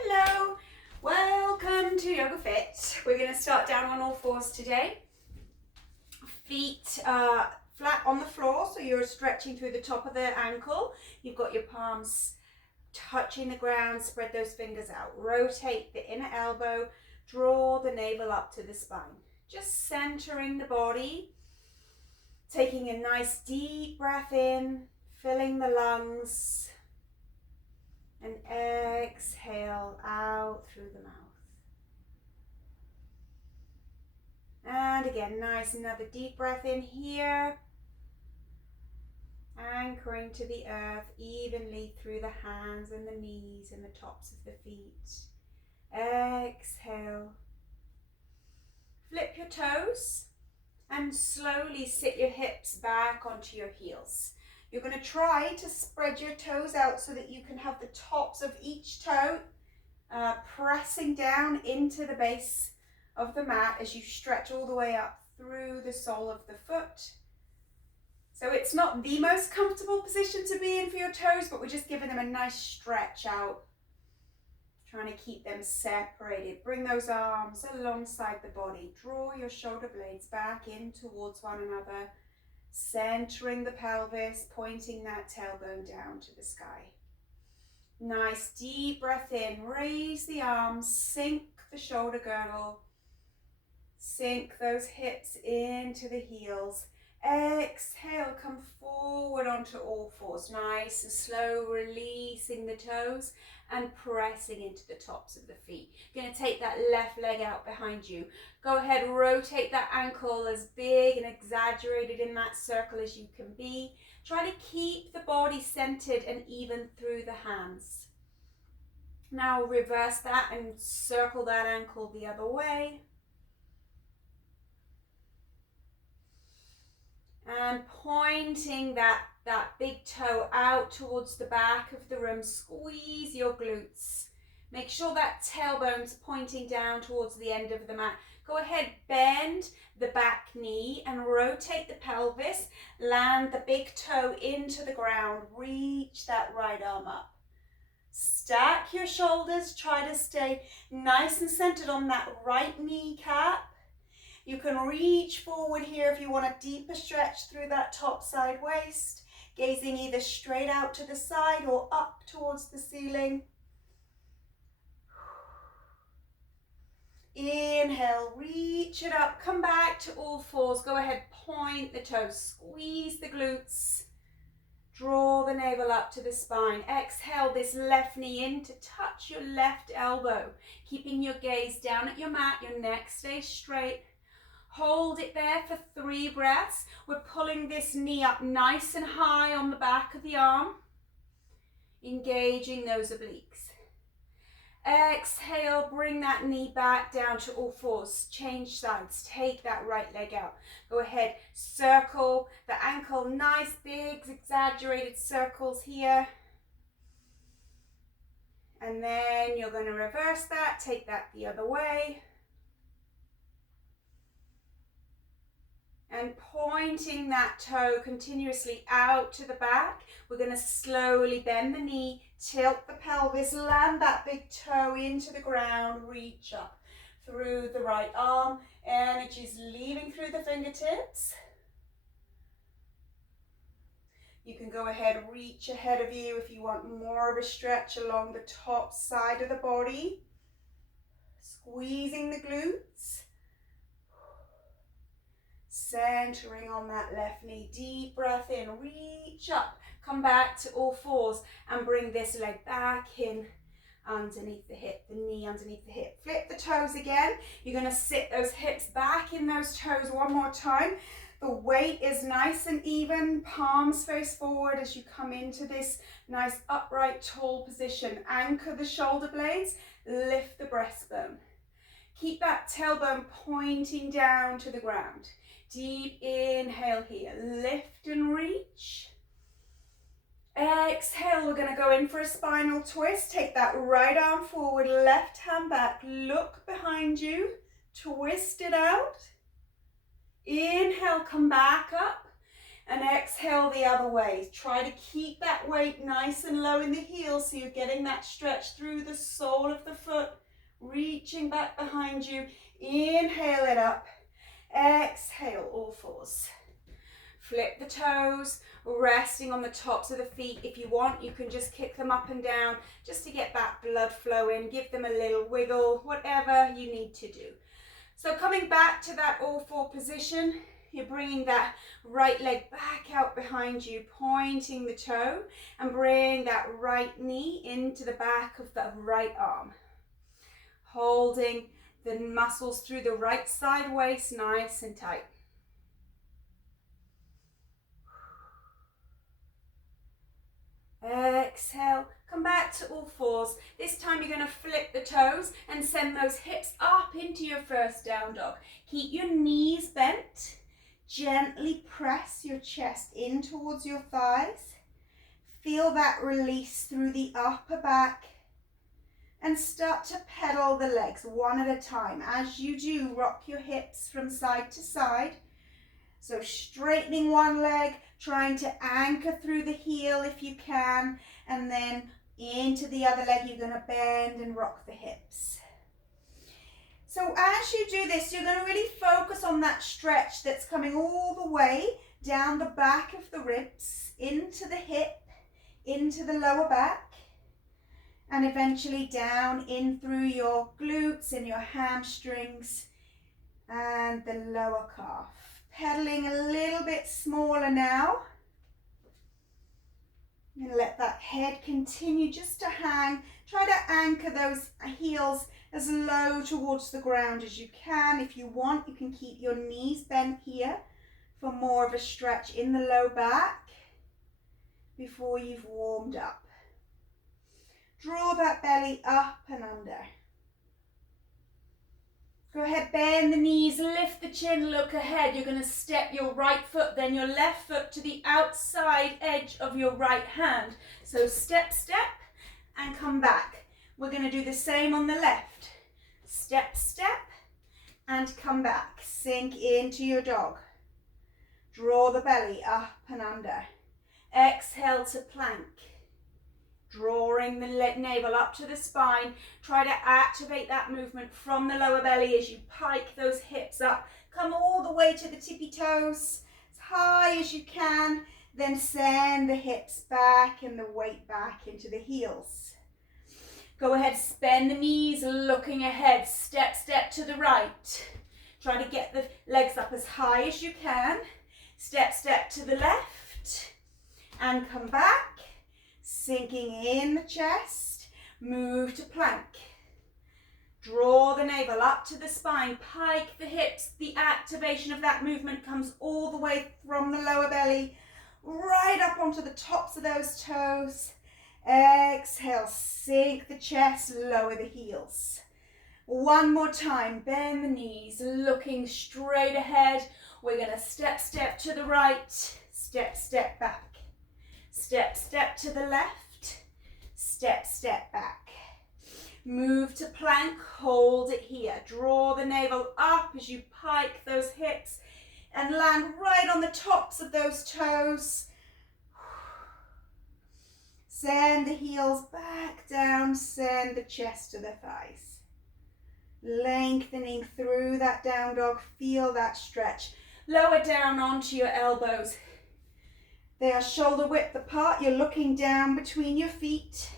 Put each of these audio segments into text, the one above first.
Hello, welcome to Yoga Fit. We're going to start down on all fours today. Feet flat on the floor, so you're stretching through the top of the ankle. You've got your palms touching the ground, spread those fingers out. Rotate the inner elbow, draw the navel up to the spine. Just centering the body, taking a nice deep breath in, filling the lungs, and exhale out through the mouth. And again, nice, another deep breath in here. Anchoring to the earth evenly through the hands and the knees and the tops of the feet. Exhale. Flip your toes and slowly sit your hips back onto your heels. You're going to try to spread your toes out so that you can have the tops of each toe pressing down into the base of the mat as you stretch all the way up through the sole of the foot. So it's not the most comfortable position to be in for your toes, but we're just giving them a nice stretch out, trying to keep them separated. Bring those arms alongside the body. Draw your shoulder blades back in towards one another, centering the pelvis, pointing that tailbone down to the sky. Nice deep breath in, raise the arms, sink the shoulder girdle, sink those hips into the heels. Exhale, come forward onto all fours, nice and slow, releasing the toes and pressing into the tops of the feet. You're going to take that left leg out behind you. Go ahead, rotate that ankle as big and exaggerated in that circle as you can be. Try to keep the body centered and even through the hands. Now reverse that and circle that ankle the other way. And pointing that big toe out towards the back of the room, squeeze your glutes. Make sure that tailbone's pointing down towards the end of the mat. Go ahead, bend the back knee and rotate the pelvis. Land the big toe into the ground. Reach that right arm up. Stack your shoulders. Try to stay nice and centered on that right kneecap. You can reach forward here if you want a deeper stretch through that top side waist, gazing either straight out to the side or up towards the ceiling. Inhale, reach it up, come back to all fours. Go ahead, point the toes, squeeze the glutes, draw the navel up to the spine. Exhale this left knee in to touch your left elbow, keeping your gaze down at your mat, your neck stays straight. Hold it there for 3 breaths. We're pulling this knee up nice and high on the back of the arm, engaging those obliques. Exhale, bring that knee back down to all fours. Change sides, take that right leg out. Go ahead, circle the ankle, nice big exaggerated circles here. And then you're going to reverse that, take that the other way. And pointing that toe continuously out to the back, we're going to slowly bend the knee, tilt the pelvis, land that big toe into the ground, reach up through the right arm. Energy's leaving through the fingertips. You can go ahead, reach ahead of you if you want more of a stretch along the top side of the body. Squeezing the glutes. Centering on that left knee, deep breath in, reach up, come back to all fours and bring this leg back in underneath the hip, the knee underneath the hip. Flip the toes again. You're going to sit those hips back in those toes one more time. The weight is nice and even, palms face forward as you come into this nice upright tall position. Anchor the shoulder blades, lift the breastbone. Keep that tailbone pointing down to the ground. Deep inhale here, lift and reach. Exhale, we're going to go in for a spinal twist. Take that right arm forward, left hand back, look behind you, twist it out. Inhale, come back up And exhale the other way. Try to keep that weight nice and low in the heels so you're getting that stretch through the sole of the foot, reaching back behind you. Inhale it up. Exhale, all fours. Flip the toes, resting on the tops of the feet. If you want, you can just kick them up and down just to get that blood flowing. Give them a little wiggle, whatever you need to do. So coming back to that all four position, you're bringing that right leg back out behind you, pointing the toe, and bring that right knee into the back of the right arm. Holding the muscles through the right side waist nice and tight. Exhale, come back to all fours. This time you're going to flip the toes and send those hips up into your first down dog. Keep your knees bent. Gently press your chest in towards your thighs. Feel that release through the upper back. And start to pedal the legs one at a time. As you do, rock your hips from side to side. So straightening one leg, trying to anchor through the heel if you can, and then into the other leg, you're going to bend and rock the hips. So as you do this, you're going to really focus on that stretch that's coming all the way down the back of the ribs, into the hip, into the lower back, and eventually down in through your glutes and your hamstrings and the lower calf. Pedaling a little bit smaller now. And let that head continue just to hang. Try to anchor those heels as low towards the ground as you can. If you want, you can keep your knees bent here for more of a stretch in the low back before you've warmed up. Draw that belly up and under. Go ahead, bend the knees, lift the chin, look ahead. You're going to step your right foot, then your left foot to the outside edge of your right hand. So step, step, and come back. We're going to do the same on the left. Step, step, and come back. Sink into your dog. Draw the belly up and under. Exhale to plank. Drawing the navel up to the spine. Try to activate that movement from the lower belly as you pike those hips up. Come all the way to the tippy toes, as high as you can. Then send the hips back and the weight back into the heels. Go ahead, bend the knees, looking ahead. Step, step to the right. Try to get the legs up as high as you can. Step, step to the left. And come back. Sinking in the chest, move to plank. Draw the navel up to the spine, pike the hips. The activation of that movement comes all the way from the lower belly, right up onto the tops of those toes. Exhale, sink the chest, lower the heels. One more time, bend the knees, looking straight ahead. We're going to step, step to the right, step, step back. Step, step to the left, step, step back. Move to plank, hold it here. Draw the navel up as you pike those hips and land right on the tops of those toes. Send the heels back down, send the chest to the thighs. Lengthening through that down dog, feel that stretch. Lower down onto your elbows. They are shoulder width apart. You're looking down between your feet.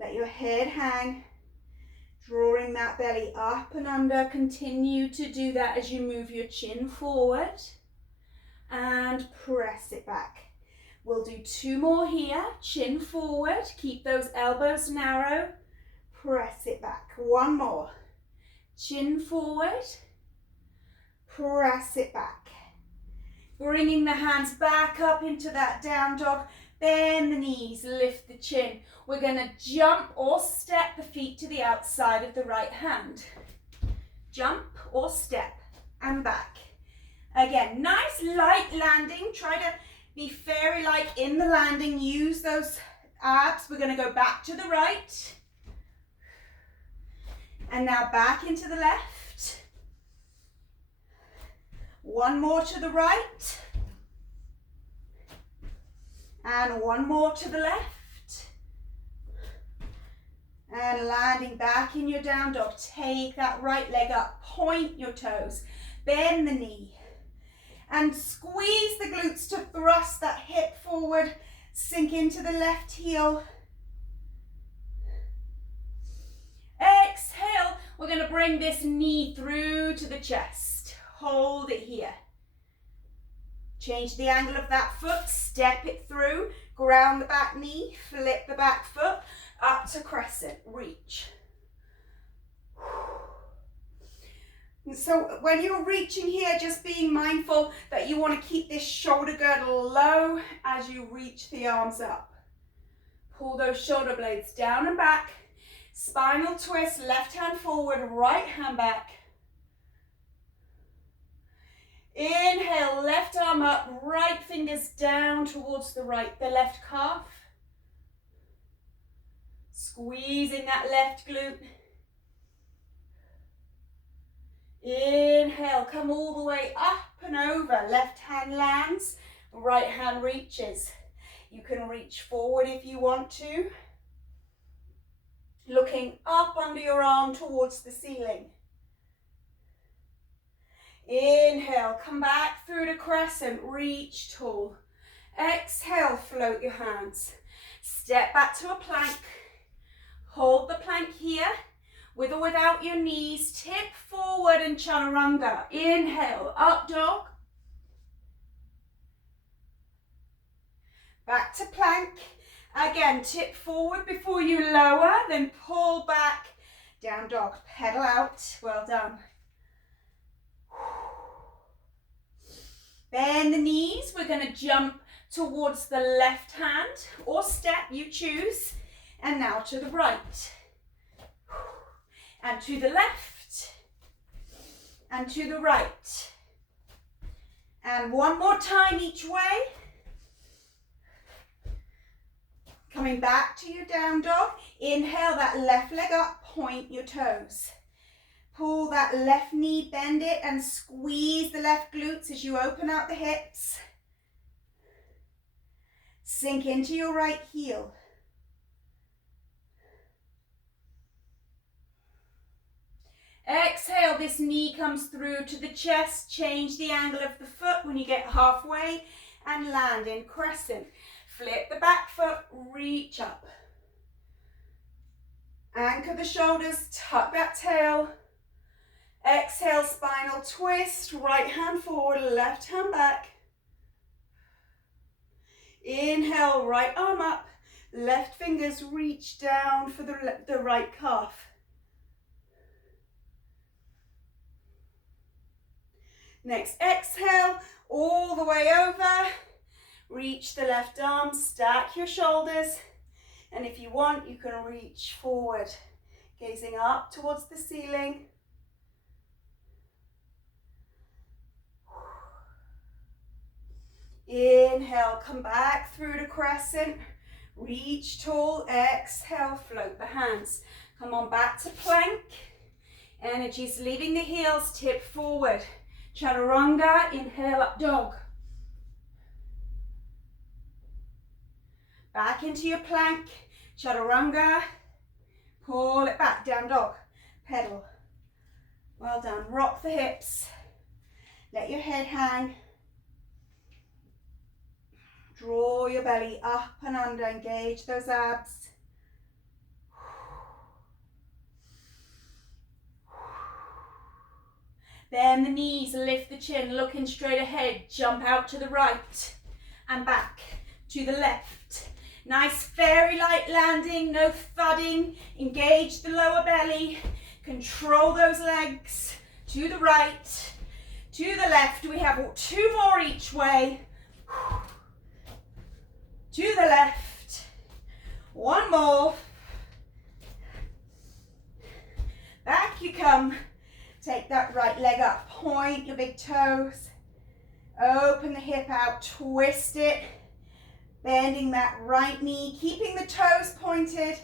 Let your head hang. Drawing that belly up and under. Continue to do that as you move your chin forward. And press it back. We'll do two more here. Chin forward. Keep those elbows narrow. Press it back. One more. Chin forward. Press it back. Bringing the hands back up into that down dog. Bend the knees, lift the chin. We're going to jump or step the feet to the outside of the right hand. Jump or step and back. Again, nice light landing. Try to be fairy-like in the landing. Use those abs. We're going to go back to the right. And now back into the left. One more to the right. And one more to the left. And landing back in your down dog. Take that right leg up, point your toes, bend the knee. And squeeze the glutes to thrust that hip forward, sink into the left heel. Exhale, we're going to bring this knee through to the chest. Hold it here. Change the angle of that foot, step it through, ground the back knee, flip the back foot, up to crescent, reach. And so when you're reaching here, just being mindful that you want to keep this shoulder girdle low as you reach the arms up. Pull those shoulder blades down and back. Spinal twist, left hand forward, right hand back. Inhale, left arm up, right fingers down towards the left calf. Squeezing that left glute. Inhale, come all the way up and over. Left hand lands, right hand reaches. You can reach forward if you want to. Looking up under your arm towards the ceiling. Inhale, come back through to crescent, reach tall. Exhale, float your hands. Step back to a plank. Hold the plank here. With or without your knees, tip forward and chaturanga. Inhale, up dog. Back to plank. Again, tip forward before you lower, then pull back. Down dog, pedal out. Well done. Bend the knees. We're going to jump towards the left hand or step, you choose. And now to the right. And to the left. And to the right. And one more time each way. Coming back to your down dog. Inhale that left leg up, point your toes. Pull that left knee, bend it and squeeze the left glutes as you open out the hips. Sink into your right heel. Exhale, this knee comes through to the chest. Change the angle of the foot when you get halfway and land in crescent. Flip the back foot, reach up. Anchor the shoulders, tuck that tail. Exhale, spinal twist, right hand forward, left hand back. Inhale, right arm up, left fingers reach down for the right calf. Next, exhale, all the way over. Reach the left arm, stack your shoulders. And if you want, you can reach forward, gazing up towards the ceiling. Inhale, come back through to crescent. Reach tall, exhale, float the hands. Come on back to plank. Energy's leaving the heels, tip forward. Chaturanga, inhale, up dog. Back into your plank, chaturanga. Pull it back, down dog. Pedal. Well done. Rock the hips. Let your head hang. Draw your belly up and under. Engage those abs. Bend the knees, lift the chin, looking straight ahead. Jump out to the right and back to the left. Nice fairy-like landing, no thudding. Engage the lower belly. Control those legs. To the right, to the left. We have 2 more each way. To the left. 1 more. Back you come. Take that right leg up. Point your big toes. Open the hip out. Twist it. Bending that right knee. Keeping the toes pointed.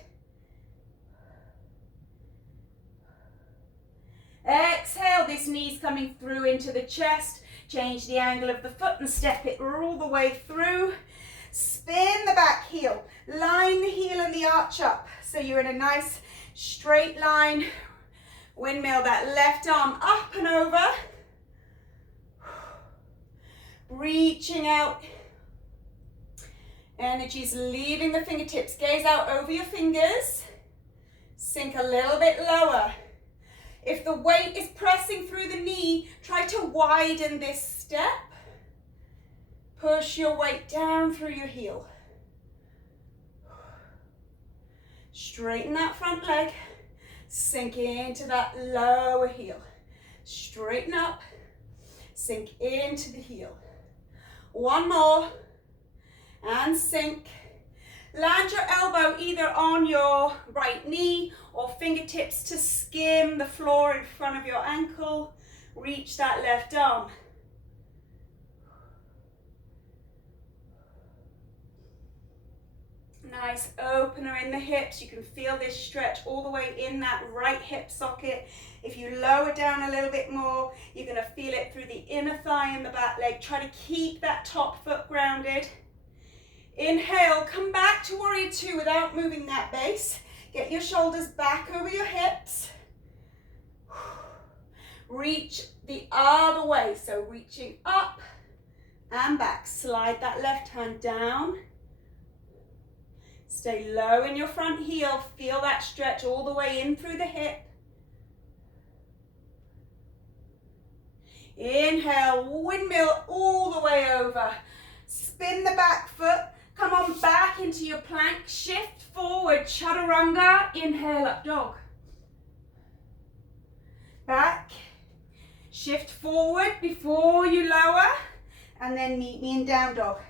Exhale. This knee's coming through into the chest. Change the angle of the foot and step it all the way through. Spin the back heel. Line the heel and the arch up so you're in a nice straight line. Windmill that left arm up and over. Reaching out. Energy's leaving the fingertips. Gaze out over your fingers. Sink a little bit lower. If the weight is pressing through the knee, try to widen this step. Push your weight down through your heel. Straighten that front leg. Sink into that lower heel. Straighten up. Sink into the heel. One more. And sink. Land your elbow either on your right knee or fingertips to skim the floor in front of your ankle. Reach that left arm. Nice opener in the hips. You can feel this stretch all the way in that right hip socket. If you lower down a little bit more, you're going to feel it through the inner thigh and the back leg. Try to keep that top foot grounded. Inhale, come back to warrior two without moving that base. Get your shoulders back over your hips. Reach the other way, so reaching up and back. Slide that left hand down. Stay low in your front heel. Feel that stretch all the way in through the hip. Inhale, windmill all the way over. Spin the back foot. Come on back into your plank. Shift forward, chaturanga. Inhale, up dog. Back. Shift forward before you lower. And then meet me in down dog.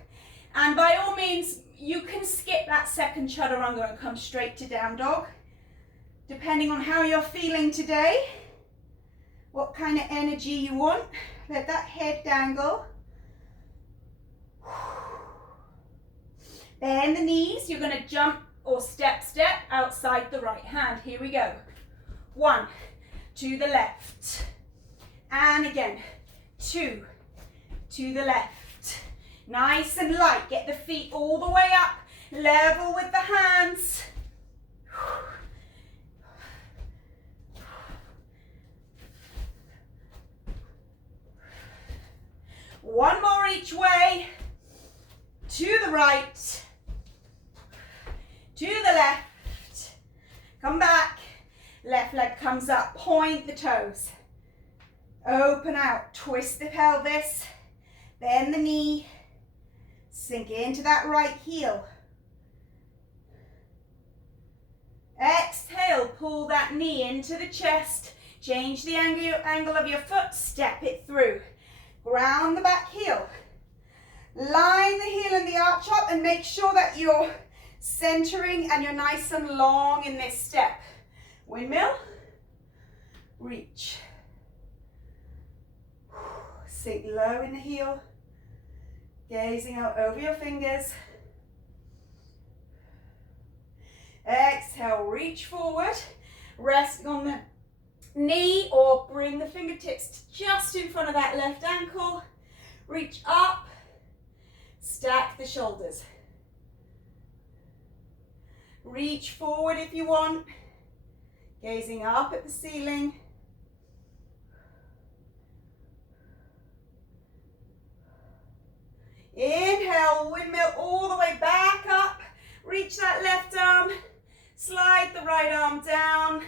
And by all means, you can skip that second chaturanga and come straight to down dog. Depending on how you're feeling today. What kind of energy you want. Let that head dangle. Bend the knees. You're going to jump or step outside the right hand. Here we go. 1, to the left. And again, 2, to the left. Nice and light. Get the feet all the way up. Level with the hands. One more each way. To the right. To the left. Come back. Left leg comes up. Point the toes. Open out. Twist the pelvis. Bend the knee. Sink into that right heel. Exhale. Pull that knee into the chest. Change the angle of your foot. Step it through. Ground the back heel. Line the heel and the arch up and make sure that you're centering and you're nice and long in this step. Windmill. Reach. Sink low in the heel. Gazing out over your fingers. Exhale, reach forward. Rest on the knee or bring the fingertips just in front of that left ankle. Reach up. Stack the shoulders. Reach forward if you want. Gazing up at the ceiling. Inhale, windmill all the way back up. Reach that left arm. Slide the right arm down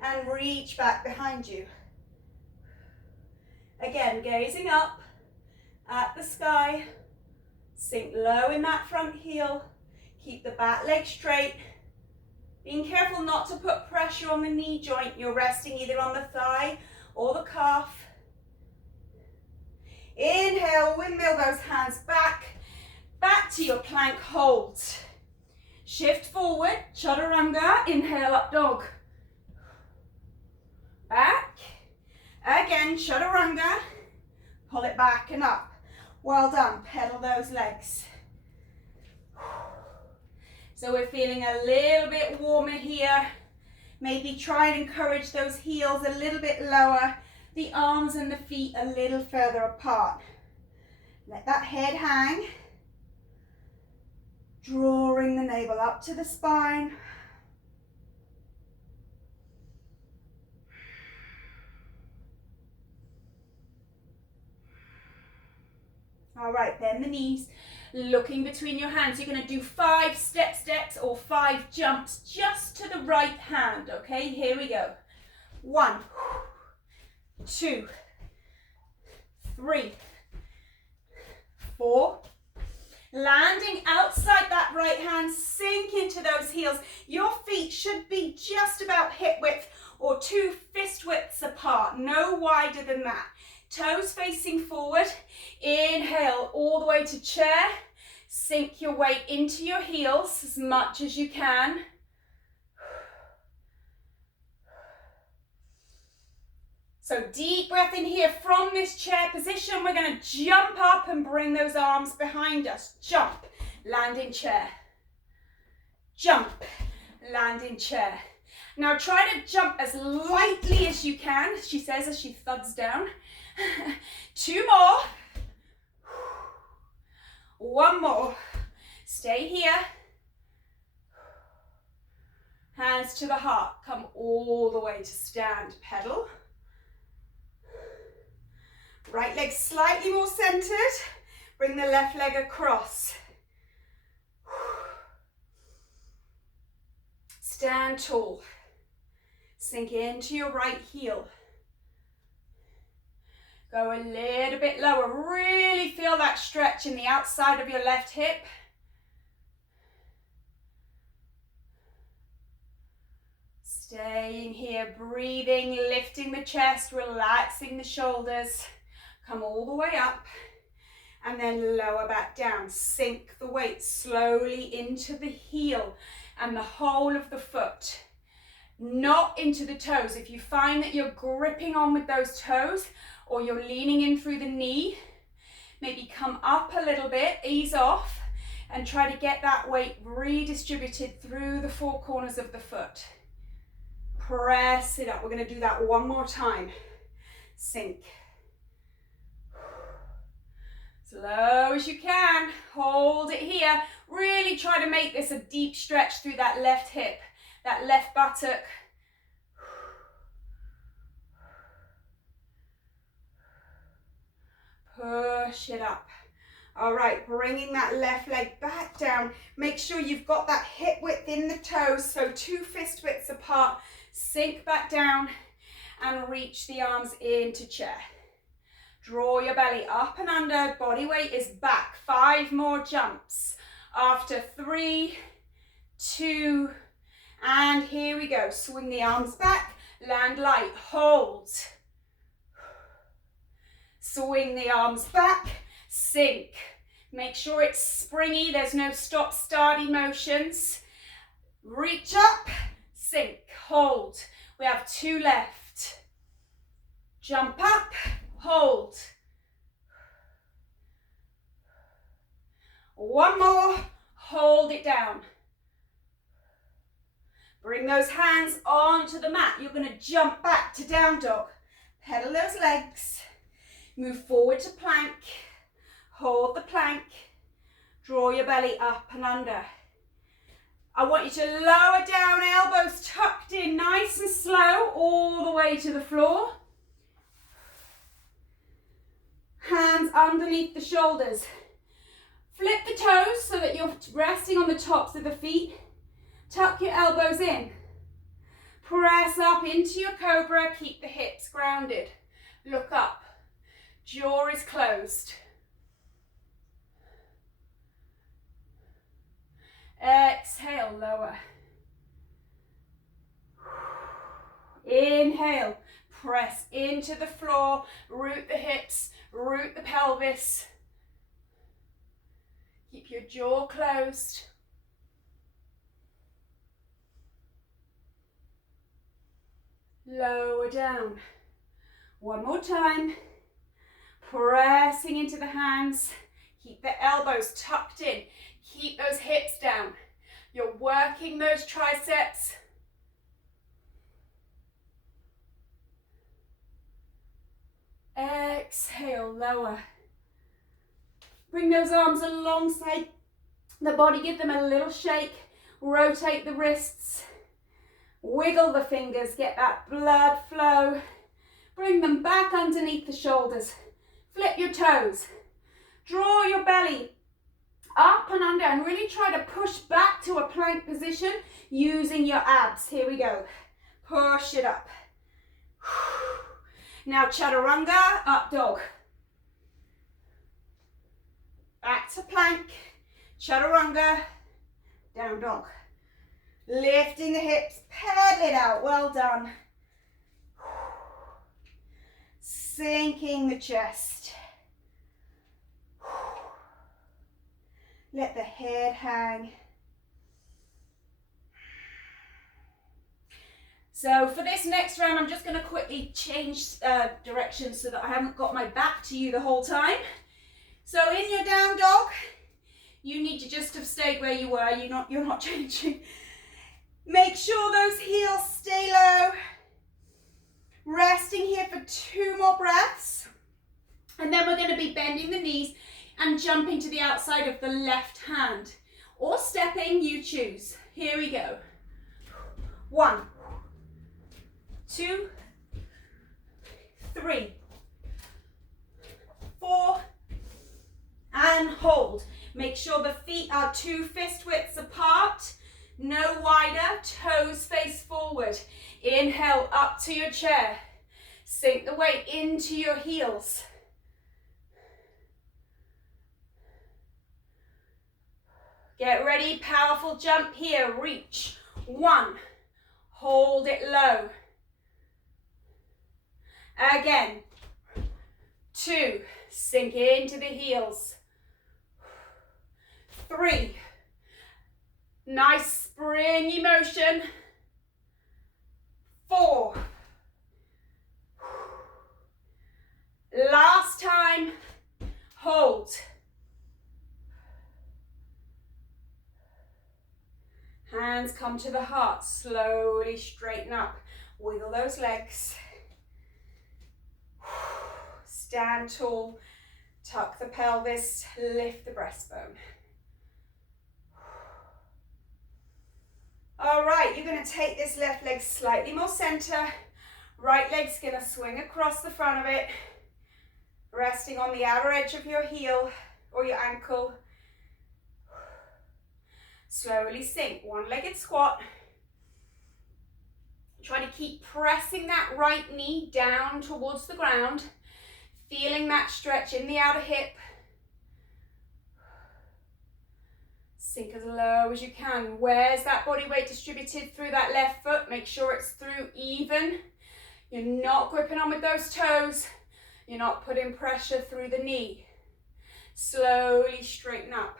and reach back behind you. Again, gazing up at the sky. Sink low in that front heel. Keep the back leg straight. Being careful not to put pressure on the knee joint. You're resting either on the thigh or the calf. Inhale, windmill those hands back. Back to your plank hold. Shift forward, chaturanga. Inhale, up dog. Back. Again, chaturanga. Pull it back and up. Well done. Pedal those legs. So we're feeling a little bit warmer here. Maybe try and encourage those heels a little bit lower. The arms and the feet a little further apart. Let that head hang. Drawing the navel up to the spine. All right, bend the knees, looking between your hands. You're going to do 5 steps or 5 jumps just to the right hand, okay? Here we go. 1, 2, 3, 4. Landing outside that right hand, sink into those heels. Your feet should be just about hip width or 2 fist widths apart, no wider than that. Toes facing forward. Inhale all the way to chair. Sink your weight into your heels as much as you can. So deep breath in here from this chair position. We're going to jump up and bring those arms behind us. Jump, land in chair. Jump, land in chair. Now try to jump as lightly as you can, she says as she thuds down. 2 more. 1 more. Stay here. Hands to the heart. Come all the way to stand. Pedal. Right leg slightly more centered. Bring the left leg across. Stand tall. Sink into your right heel. Go a little bit lower. Really feel that stretch in the outside of your left hip. Staying here, breathing, lifting the chest, relaxing the shoulders. Come all the way up and then lower back down. Sink the weight slowly into the heel and the whole of the foot, not into the toes. If you find that you're gripping on with those toes or you're leaning in through the knee, maybe come up a little bit, ease off, and try to get that weight redistributed through the 4 corners of the foot. Press it up. We're going to do that 1 more time. Sink. Slow as you can. Hold it here. Really try to make this a deep stretch through that left hip, that left buttock. Push it up. All right, bringing that left leg back down. Make sure you've got that hip width in the toes, so 2 fist widths apart. Sink back down and reach the arms into chair. Draw your belly up and under, body weight is back. 5 more jumps. After 3, 2, and here we go. Swing the arms back, land light, hold. Swing the arms back, sink. Make sure it's springy, there's no stop-start emotions. Reach up, sink, hold. We have 2 left. Jump up, hold. 1 more, hold it down. Bring those hands onto the mat. You're going to jump back to down dog. Pedal those legs. Move forward to plank. Hold the plank. Draw your belly up and under. I want you to lower down, elbows tucked in, nice and slow, all the way to the floor. Hands underneath the shoulders. Flip the toes so that you're resting on the tops of the feet. Tuck your elbows in. Press up into your cobra. Keep the hips grounded. Look up. Jaw is closed. Exhale, lower. Inhale. Press into the floor. Root the hips. Root the pelvis. Keep your jaw closed. Lower down. 1 more time. Pressing into the hands. Keep the elbows tucked in. Keep those hips down. You're working those triceps. Exhale, lower. Bring those arms alongside the body, give them a little shake, rotate the wrists, wiggle the fingers, get that blood flow, bring them back underneath the shoulders, flip your toes, draw your belly up and under and really try to push back to a plank position using your abs. Here we go, push it up. Now chaturanga, up dog. Back to plank, chaturanga, down dog. Lifting the hips, pedal it out, well done. Sinking the chest. Let the head hang. So for this next round, I'm just going to quickly change direction so that I haven't got my back to you the whole time. So in your down dog, you need to just have stayed where you were. You're not changing. Make sure those heels stay low. Resting here for 2 more breaths. And then we're going to be bending the knees and jumping to the outside of the left hand. Or stepping, you choose. Here we go. 1, 2, 3, 4, and hold. Make sure the feet are 2 fist widths apart, no wider, toes face forward. Inhale up to your chair. Sink the weight into your heels. Get ready, powerful jump here, reach. 1, hold it low. Again, 2, sink into the heels. 3, nice springy motion. 4, last time, hold. Hands come to the heart, slowly straighten up, wiggle those legs. Stand tall, tuck the pelvis, lift the breastbone. All right, you're going to take this left leg slightly more center. Right leg's going to swing across the front of it, resting on the outer edge of your heel or your ankle. Slowly sink, one-legged squat. Try to keep pressing that right knee down towards the ground, feeling that stretch in the outer hip. Sink as low as you can. Where's that body weight distributed through that left foot? Make sure it's through even. You're not gripping on with those toes. You're not putting pressure through the knee. Slowly straighten up.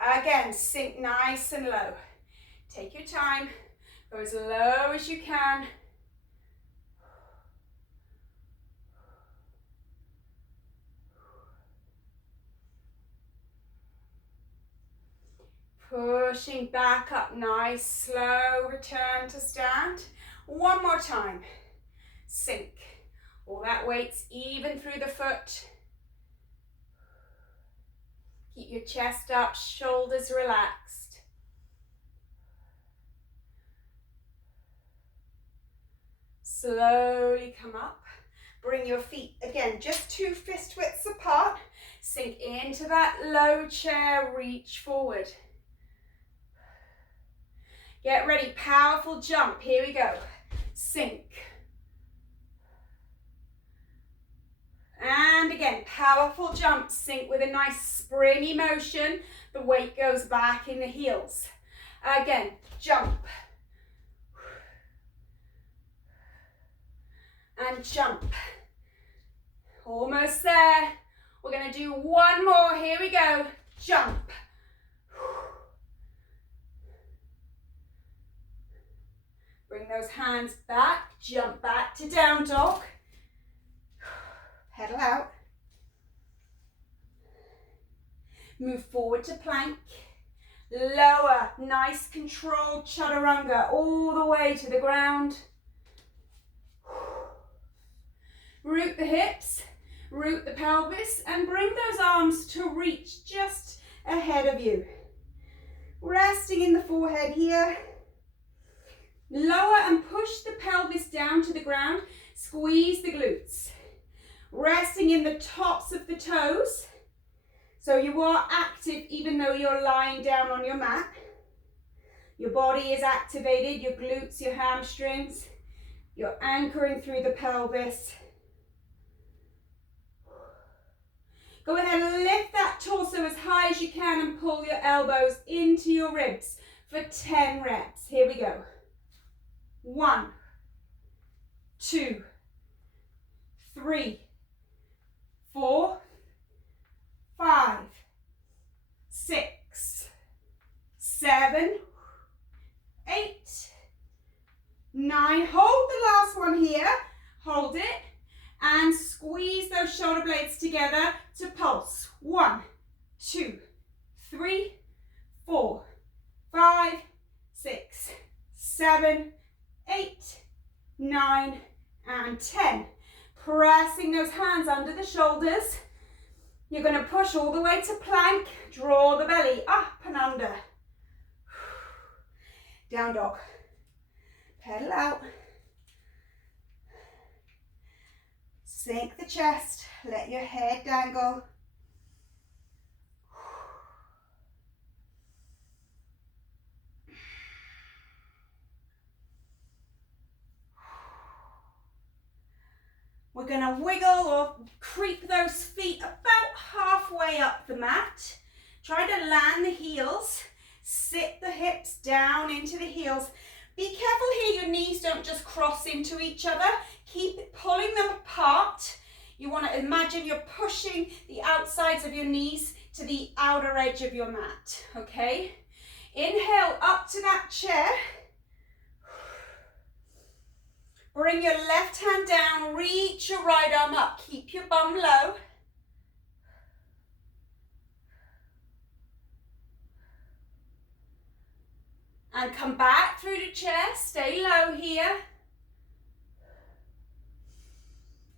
Again, sink nice and low. Take your time. Go as low as you can. Pushing back up, nice, slow return to stand. One more time. Sink. All that weight's even through the foot. Keep your chest up, shoulders relaxed. Slowly come up. Bring your feet, again, just 2 fist widths apart. Sink into that low chair, reach forward. Get ready, powerful jump, here we go. Sink. And again, powerful jump, sink with a nice springy motion. The weight goes back in the heels. Again, jump. And jump. Almost there. We're going to do one more, here we go. Jump. Bring those hands back, jump back to down dog. Pedal out. Move forward to plank. Lower, nice controlled chaturanga all the way to the ground. Root the hips, root the pelvis, and bring those arms to reach just ahead of you. Resting in the forehead here. Lower and push the pelvis down to the ground. Squeeze the glutes. Resting in the tops of the toes. So you are active even though you're lying down on your mat. Your body is activated, your glutes, your hamstrings. You're anchoring through the pelvis. Go ahead and lift that torso as high as you can and pull your elbows into your ribs for 10 reps. Here we go. 1, 2, 3, 4, 5, 6, 7, 8, 9. Hold the last one here. Hold it. And squeeze those shoulder blades together to pulse. 1, 2, 3, 4, 5, 6, 7, 8, 9, and 10. Pressing those hands under the shoulders. You're going to push all the way to plank. Draw the belly up and under. Down dog. Pedal out. Sink the chest, let your head dangle. We're going to wiggle or creep those feet about halfway up the mat. Try to land the heels. Sit the hips down into the heels. Be careful here, your knees don't just cross into each other. Keep pulling them apart. You want to imagine you're pushing the outsides of your knees to the outer edge of your mat, okay? Inhale up to that chair. Bring your left hand down, reach your right arm up. Keep your bum low. And come back through the chair, stay low here.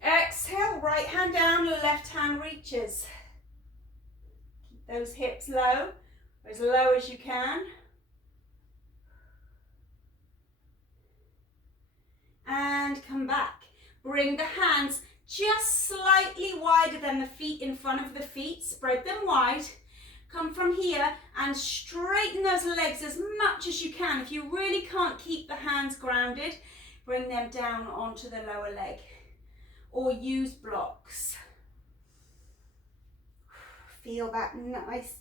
Exhale, right hand down, left hand reaches. Keep those hips low, as low as you can. And come back. Bring the hands just slightly wider than the feet in front of the feet. Spread them wide. Come from here and straighten those legs as much as you can. If you really can't keep the hands grounded, bring them down onto the lower leg or use blocks. Feel that nice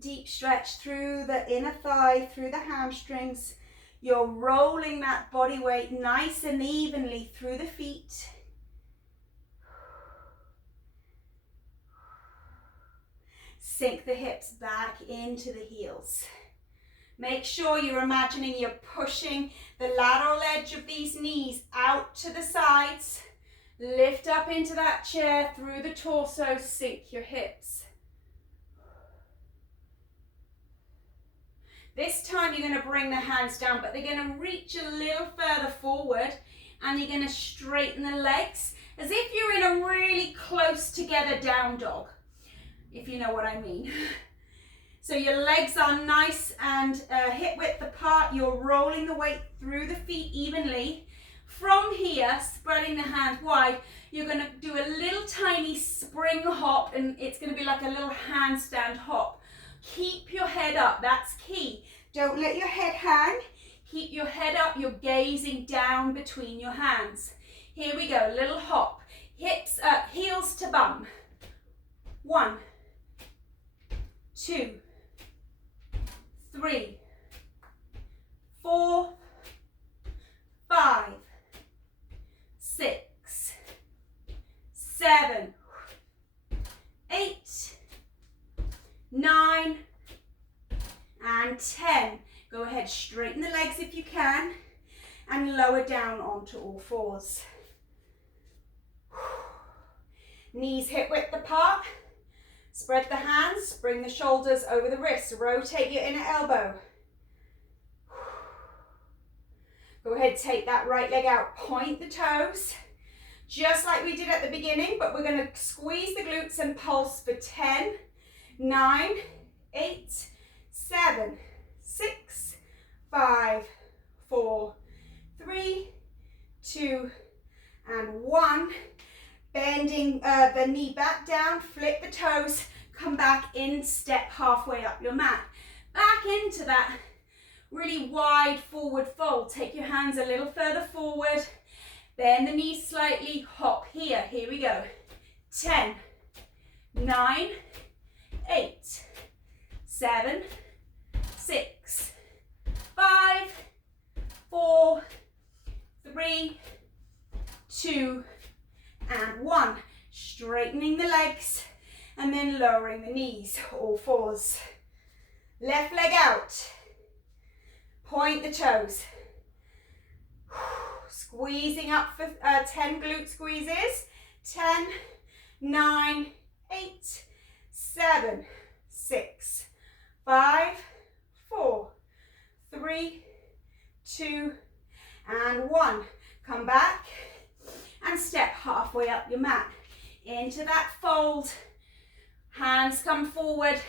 deep stretch through the inner thigh, through the hamstrings. You're rolling that body weight nice and evenly through the feet. Sink the hips back into the heels. Make sure you're imagining you're pushing the lateral edge of these knees out to the sides. Lift up into that chair through the torso, sink your hips. This time you're going to bring the hands down, but they're going to reach a little further forward, and you're going to straighten the legs as if you're in a really close together down dog, if you know what I mean. So your legs are nice and hip width apart. You're rolling the weight through the feet evenly. From here, spreading the hands wide, you're going to do a little tiny spring hop, and it's going to be like a little handstand hop. Keep your head up, that's key. Don't let your head hang. Keep your head up, you're gazing down between your hands. Here we go, little hop. Hips up, heels to bum. 1, 2, 3, 4, 5, 6, 7, 8, 9, and 10. Go ahead, straighten the legs if you can, and lower down onto all fours. Knees hip width apart. Spread the hands, bring the shoulders over the wrists, rotate your inner elbow. Go ahead, take that right leg out, point the toes, just like we did at the beginning, but we're going to squeeze the glutes and pulse for 10, 9, 8, 7, 6, 5, 4, 3, 2, and 1. Bending the knee back down, flip the toes, come back in, step halfway up your mat. Back into that really wide forward fold. Take your hands a little further forward, bend the knees slightly, hop here. Here we go. 10, 9, 8, 7, 6, 5, 4, 3, 2, and 1. Straightening the legs and then lowering the knees, all fours. Left leg out. Point the toes. Squeezing up for 10 glute squeezes. 10, 9, 8, 7, 6, 5, 4, 3, 2, and 1. Come back and step halfway up your mat. Into that fold. Hands come forward.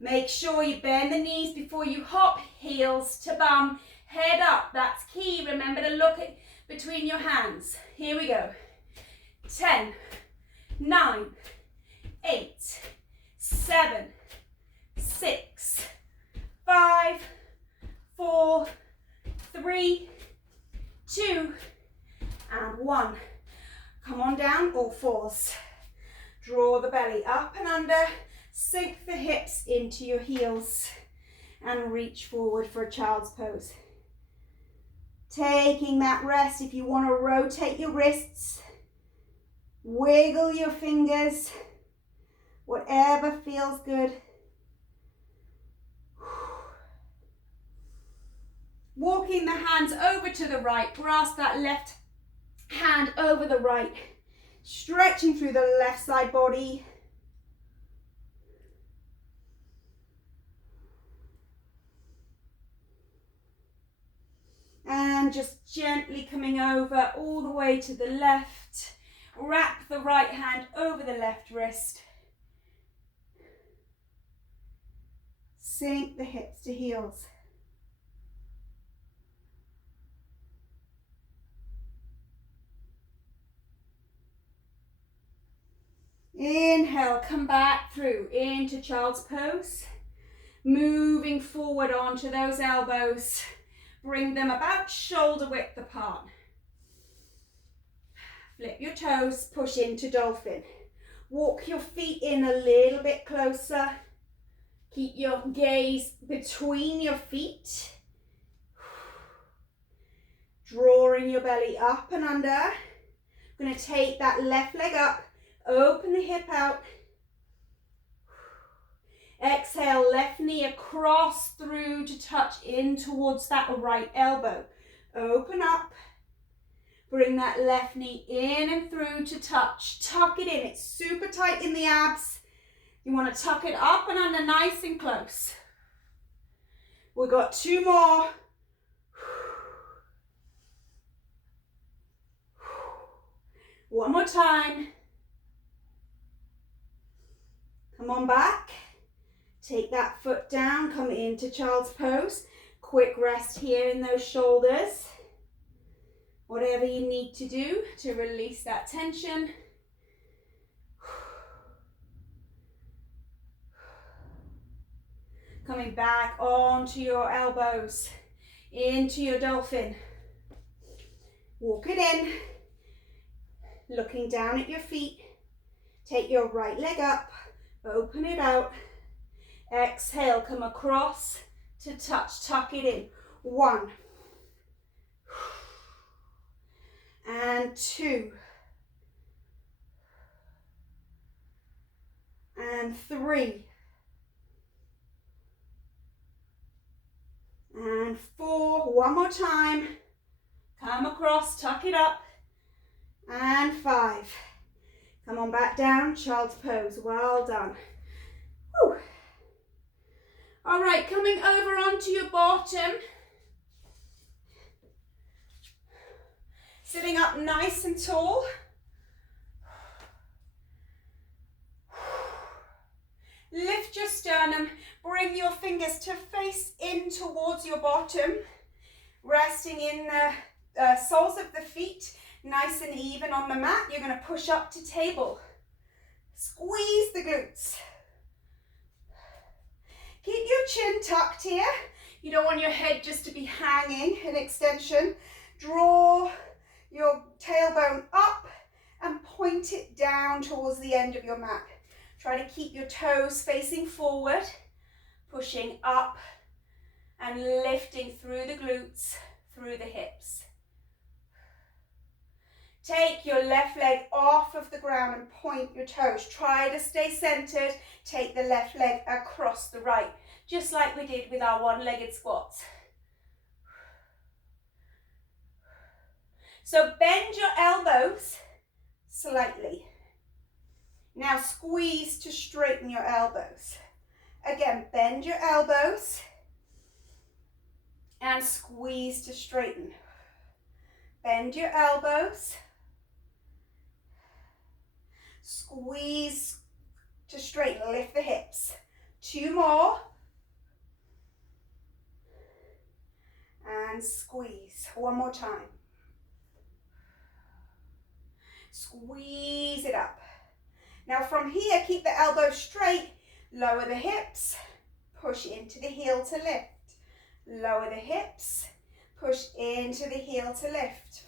Make sure you bend the knees before you hop. Heels to bum. Head up. That's key. Remember to look at between your hands. Here we go. 10, 9, 8, 7, 6, 5, 4, 3, 2, and 1. Come on down, all fours. Draw the belly up and under. Sink the hips into your heels and reach forward for a child's pose. Taking that rest, if you want to rotate your wrists, wiggle your fingers, whatever feels good. Walking the hands over to the right, grasp that left hand over the right, stretching through the left side body. And just gently coming over all the way to the left. Wrap the right hand over the left wrist. Sink the hips to heels. Inhale, come back through into child's pose. Moving forward onto those elbows. Bring them about shoulder width apart. Flip your toes, push into dolphin. Walk your feet in a little bit closer. Keep your gaze between your feet. Drawing your belly up and under. I'm going to take that left leg up. Open the hip out. Exhale, left knee across through to touch in towards that right elbow. Open up. Bring that left knee in and through to touch. Tuck it in. It's super tight in the abs. You want to tuck it up and under nice and close. We've got 2 more. One more time. Come on back. Take that foot down, come into child's pose. Quick rest here in those shoulders. Whatever you need to do to release that tension. Coming back onto your elbows, into your dolphin. Walk it in, looking down at your feet. Take your right leg up, open it out. Exhale, come across to touch, tuck it in. 1. And 2. And 3. And 4. One more time. Come across, tuck it up. And 5. Come on back down, child's pose. Well done. Whew. All right, coming over onto your bottom. Sitting up nice and tall. Lift your sternum to face in towards your bottom, resting in the soles of the feet, nice and even on the mat. You're going to push up to table. Squeeze the glutes. Keep your chin tucked here. You don't want your head just to be hanging in extension. Draw your tailbone up and point it down towards the end of your mat. Try to keep your toes facing forward, pushing up and lifting through the glutes, through the hips. Take your left leg off of the ground and point your toes. Try to stay centered. Take the left leg across the right, just like we did with our one-legged squats. So bend your elbows slightly. Now squeeze to straighten your elbows. Again, bend your elbows and squeeze to straighten. Bend your elbows. Squeeze to straighten. Lift the hips. 2 more. And squeeze. 1 more time. Squeeze it up. Now from here, keep the elbows straight. Lower the hips. Push into the heel to lift. Lower the hips. Push into the heel to lift.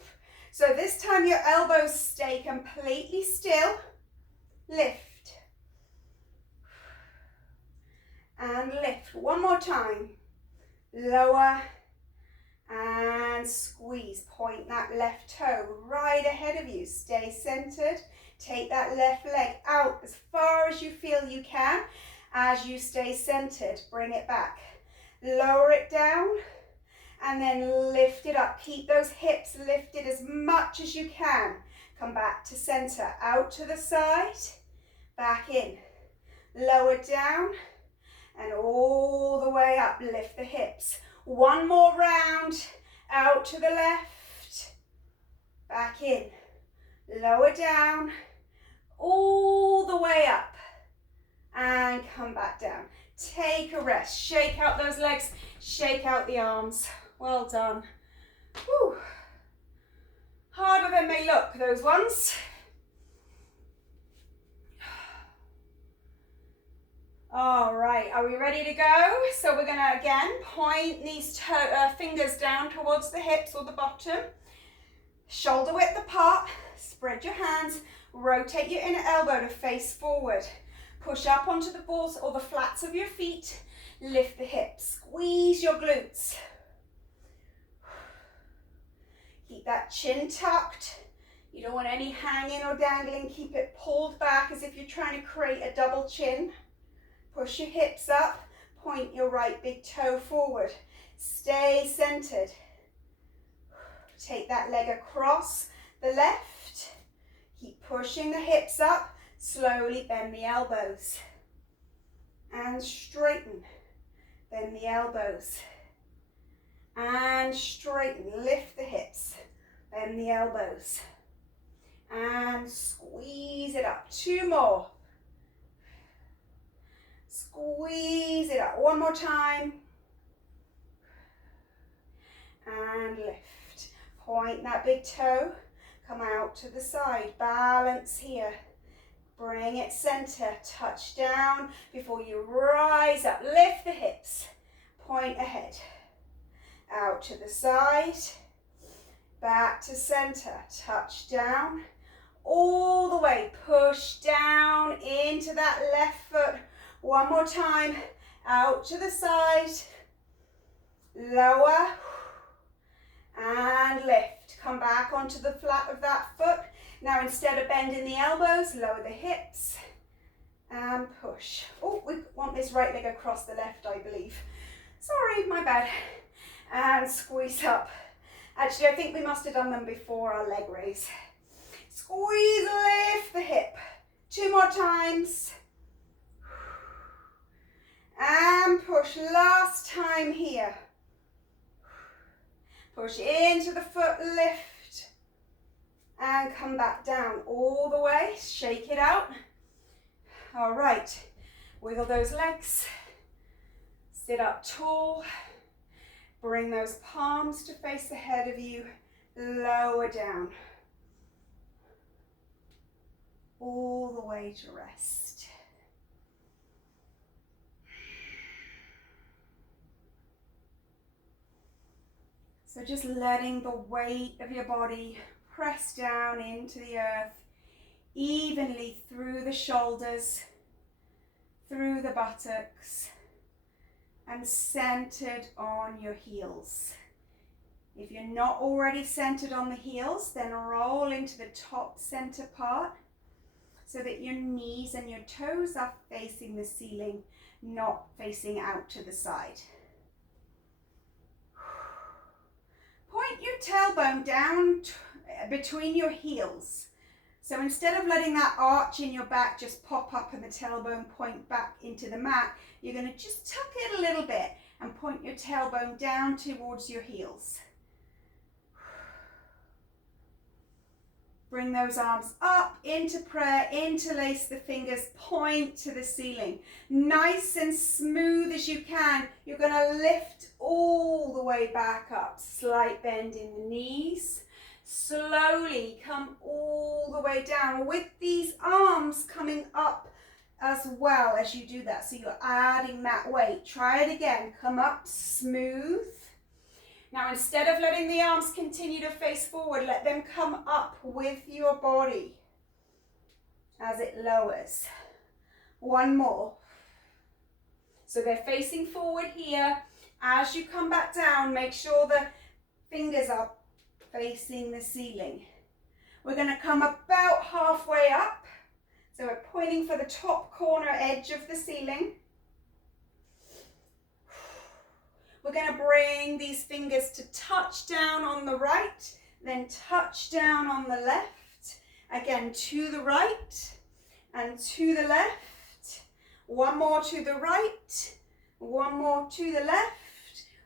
So this time your elbows stay completely still. Lift. And lift. 1 more time. Lower and squeeze. Point that left toe right ahead of you. Stay centered. Take that left leg out as far as you feel you can. As you stay centered, bring it back. Lower it down and then lift it up. Keep those hips lifted as much as you can. Come back to center. Out to the side. Back in. Lower down and all the way up. Lift the hips. 1 more round. Out to the left. Back in. Lower down. All the way up. And come back down. Take a rest. Shake out those legs. Shake out the arms. Well done. Whew. Harder than they look, those ones. All right, are we ready to go? So we're gonna again point these fingers down towards the hips or the bottom. Shoulder width apart, spread your hands, rotate your inner elbow to face forward. Push up onto the balls or the flats of your feet, lift the hips, squeeze your glutes. Keep that chin tucked. You don't want any hanging or dangling, keep it pulled back as if you're trying to create a double chin. Push your hips up, point your right big toe forward. Stay centered. Take that leg across the left. Keep pushing the hips up. Slowly bend the elbows. And straighten. Bend the elbows. And straighten. Lift the hips. Bend the elbows. And squeeze it up. 2 more. Squeeze it up. 1 more time. And lift. Point that big toe. Come out to the side. Balance here. Bring it center. Touch down before you rise up. Lift the hips. Point ahead. Out to the side. Back to center. Touch down. All the way. Push down into that left foot. 1 more time, out to the side, lower, and lift. Come back onto the flat of that foot. Now instead of bending the elbows, lower the hips, and push. Oh, we want this right leg across the left, I believe. Sorry, my bad. And squeeze up. Actually, I think we must have done them before our leg raise. Squeeze, lift the hip. 2 more times. And push, last time here. Push into the foot, lift. And come back down all the way, shake it out. All right, wiggle those legs. Sit up tall. Bring those palms to face ahead of you. Lower down. All the way to rest. So just letting the weight of your body press down into the earth evenly through the shoulders, through the buttocks, and centered on your heels. If you're not already centered on the heels, then roll into the top center part so that your knees and your toes are facing the ceiling, not facing out to the side. Point your tailbone down between your heels. So instead of letting that arch in your back just pop up and the tailbone point back into the mat, you're going to just tuck it a little bit and point your tailbone down towards your heels. Bring those arms up into prayer, interlace the fingers, point to the ceiling. Nice and smooth as you can. You're going to lift all the way back up. Slight bend in the knees. Slowly come all the way down with these arms coming up as well as you do that. So you're adding that weight. Try it again. Come up smooth. Now, instead of letting the arms continue to face forward, let them come up with your body as it lowers. One more. So they're facing forward here. As you come back down, make sure the fingers are facing the ceiling. We're going to come about halfway up. So we're pointing for the top corner edge of the ceiling. We're going to bring these fingers to touch down on the right, then touch down on the left. Again, to the right and to the left. One more to the right, one more to the left.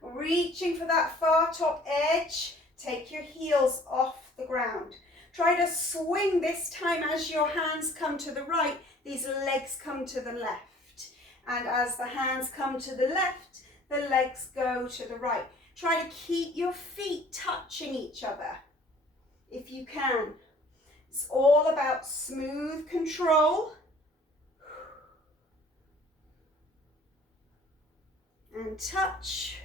Reaching for that far top edge. Take your heels off the ground. Try to swing this time as your hands come to the right, these legs come to the left. And as the hands come to the left, the legs go to the right. Try to keep your feet touching each other if you can. It's all about smooth control. And touch.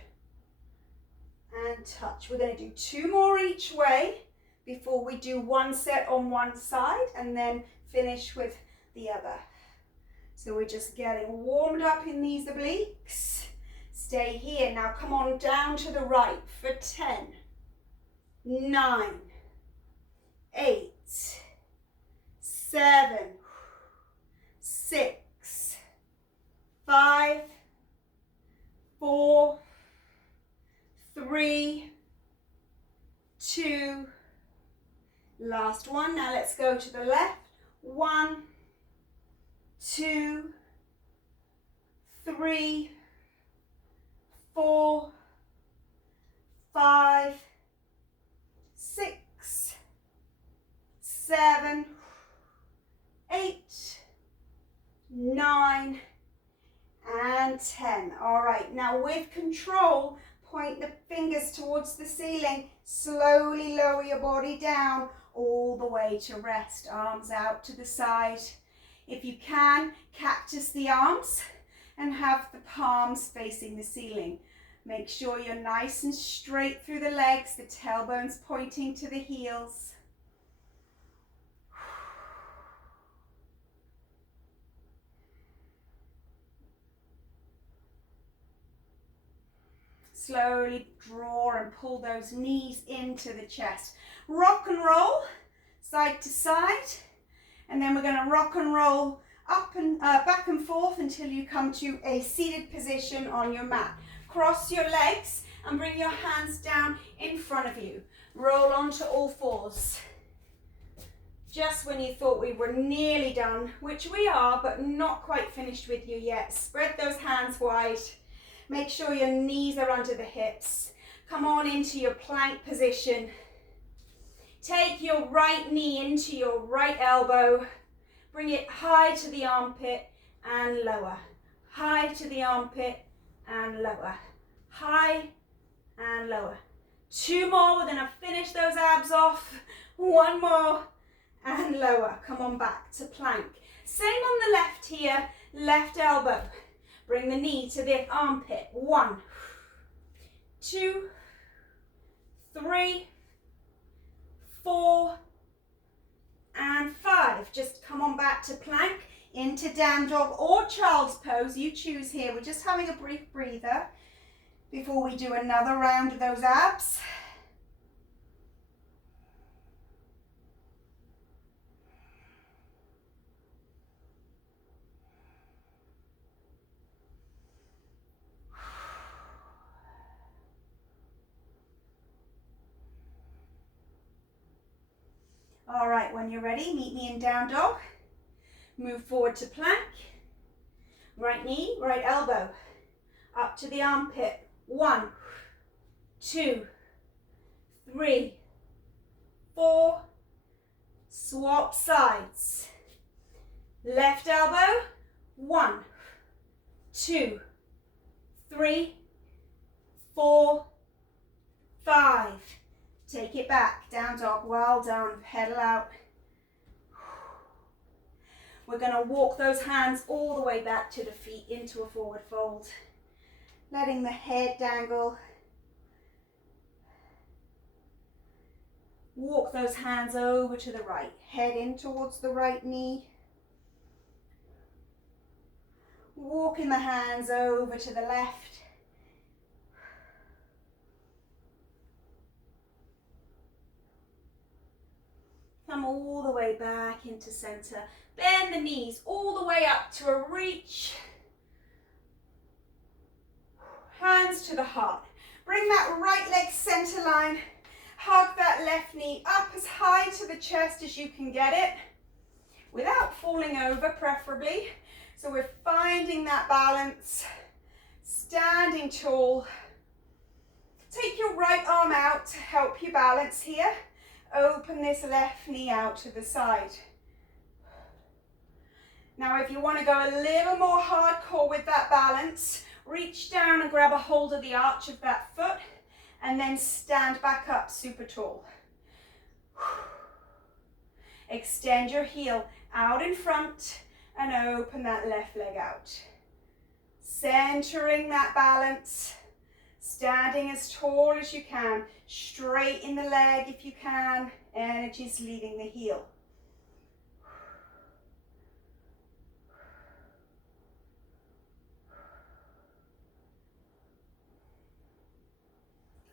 And touch. We're going to do 2 more each way before we do one set on one side and then finish with the other. So we're just getting warmed up in these obliques. Stay here. Now come on down to the right for 10, 9, 8, 7, 6, 5, 4, 3, 2, last one. Now let's go to the left. 1, 2, 3, 4, 5, 6, 7, 8, 9, and 10. All right, now with control, point the fingers towards the ceiling. Slowly lower your body down all the way to rest. Arms out to the side. If you can, cactus the arms and have the palms facing the ceiling. Make sure you're nice and straight through the legs, the tailbones pointing to the heels. Slowly draw and pull those knees into the chest. Rock and roll side to side, and then we're going to rock and roll up and back and forth until you come to a seated position on your mat. Cross your legs and bring your hands down in front of you. Roll onto all fours. Just when you thought we were nearly done, which we are, but not quite finished with you yet, spread those hands wide. Make sure your knees are under the hips. Come on into your plank position. Take your right knee into your right elbow. Bring it high to the armpit and lower. High to the armpit and lower. High and lower. 2 more, we're gonna finish those abs off. 1 more and lower. Come on back to plank. Same on the left here, left elbow. Bring the knee to the armpit. 1, 2, 3, 4, and 5. Just come on back to plank, into down dog or child's pose. You choose here. We're just having a brief breather before we do another round of those abs. All right, when you're ready, meet me in down dog. Move forward to plank. Right knee, right elbow. Up to the armpit. 1, 2, 3, 4. Swap sides. Left elbow. 1, 2, 3, 4, 5. Take it back, down dog, well done, pedal out. We're gonna walk those hands all the way back to the feet into a forward fold. Letting the head dangle. Walk those hands over to the right, head in towards the right knee. Walking the hands over to the left. Come all the way back into center. Bend the knees all the way up to a reach. Hands to the heart. Bring that right leg center line. Hug that left knee up as high to the chest as you can get it, without falling over preferably. So we're finding that balance, standing tall. Take your right arm out to help you balance here. Open this left knee out to the side. Now if you want to go a little more hardcore with that balance, reach down and grab a hold of the arch of that foot and then stand back up super tall. Extend your heel out in front and open that left leg out. Centering that balance. Standing as tall as you can, straighten the leg if you can, energy's leaving the heel.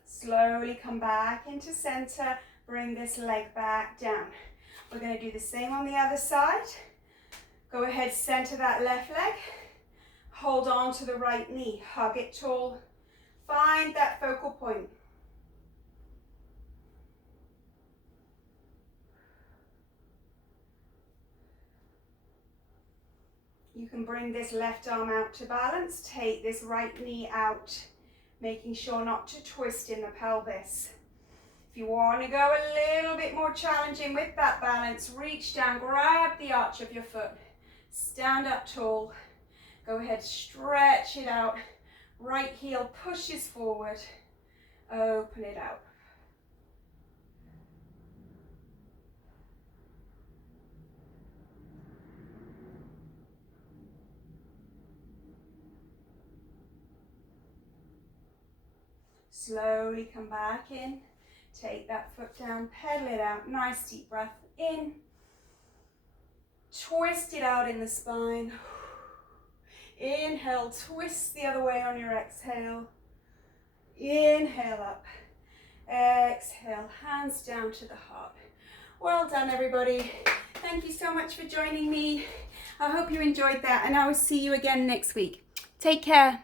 Slowly come back into center, bring this leg back down. We're going to do the same on the other side. Go ahead, center that left leg, hold on to the right knee, hug it tall. Find that focal point. You can bring this left arm out to balance. Take this right knee out, making sure not to twist in the pelvis. If you want to go a little bit more challenging with that balance, reach down, grab the arch of your foot, stand up tall. Go ahead, stretch it out. Right heel pushes forward, open it out. Slowly come back in, take that foot down, pedal it out, nice deep breath in. Twist it out in the spine. Inhale, twist the other way on your exhale. Inhale up. Exhale, hands down to the heart. Well done, everybody. Thank you so much for joining me. I hope you enjoyed that, and I will see you again next week. Take care.